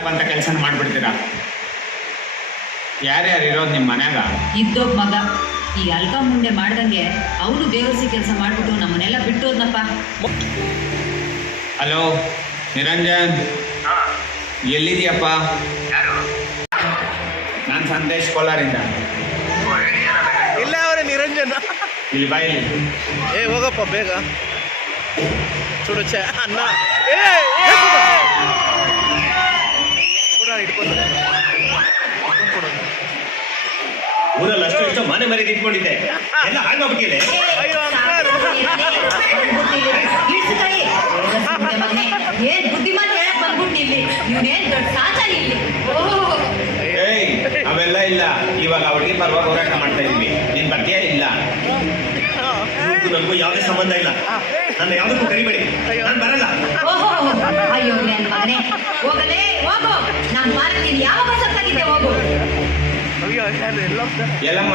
ಅಂತ ಕೆಲಸನ ಮಾಡ್ಬಿಡ್ತೀರಾ? ಯಾರ್ಯಾರು ಇರೋದು ನಿಮ್ಮ ಮನ್ಯಾಗ? ಇದ್ದೊಬ್ಬ ಮಗ ಈ ಅಲ್ಕ ಮುಂಡೆ ಮಾಡ್ದಂಗೆ ಅವನು ಬೇವರ್ಸಿ ಕೆಲಸ ಮಾಡ್ಬಿಟ್ಟು ನಮ್ಮನ್ನೆಲ್ಲ ಬಿಟ್ಟೋದ್ನಪ್ಪ. ಹಲೋ ನಿರಂಜನ್, ಎಲ್ಲಿದೀಯಪ್ಪ? ನಾನು ಸಂದೇಶ್ ಕೋಲಾರಿಂದ. ಇಲ್ಲ ಅವರೇ ನಿರಂಜನ್. ಇಲ್ಲಿ ಬಾ ಇಲ್ಲಿ. ಏ ಹೋಗಪ್ಪ ಬೇಗ ಚುಡುಚೆ ಅನ್ನ ಊರಲ್ಲಿ ಅಷ್ಟು ಇಷ್ಟು ಮನೆ ಮನೆಗೆ ಇಟ್ಕೊಂಡಿದ್ದೆ ಎಲ್ಲ ಹಾಗಾಗ್ಬಿಟ್ಟಿದೆ. ಏನ್ ಬುದ್ಧಿಮಾನ್ ಹೇಳಕ್ ಬಂದ್ಬಿಟ್ಟು ಇಲ್ಲಿ ನೀವೇನ್ ದೊಡ್ಡ ಸಾಚಾಗಿ ಇಲ್ಲಿ. ಏಯ್ ಅವೆಲ್ಲ ಇಲ್ಲ, ಇವಾಗ ಅವಳಿಗೆ ಪರವಾಗಿ ಹೋರಾಟ ಮಾಡ್ತಾ ಇದೀವಿ. ನಿನ್ ಬಗ್ಗೆ ಇಲ್ಲ. ನನಗೂ ಯಾವುದೇ ಸಂಬಂಧ ಇಲ್ಲ. ನನ್ನ ಯಾವುದಕ್ಕೂ ಕರಿಬೇಡಿ, ನಾನು ಬರಲ್ಲ. ಅಯ್ಯೋ ನನ್ ಮಗನೇ, ಹೋಗಲೇ ಹೋಗು. ನಾನ್ ಮಾಡ್ತೀನಿ, ಯಾವ ಬಸತ್ತಾಗಿದೆ ಹೋಗು. ಅಯ್ಯೋ ಎಲ್ಲಮ್ಮ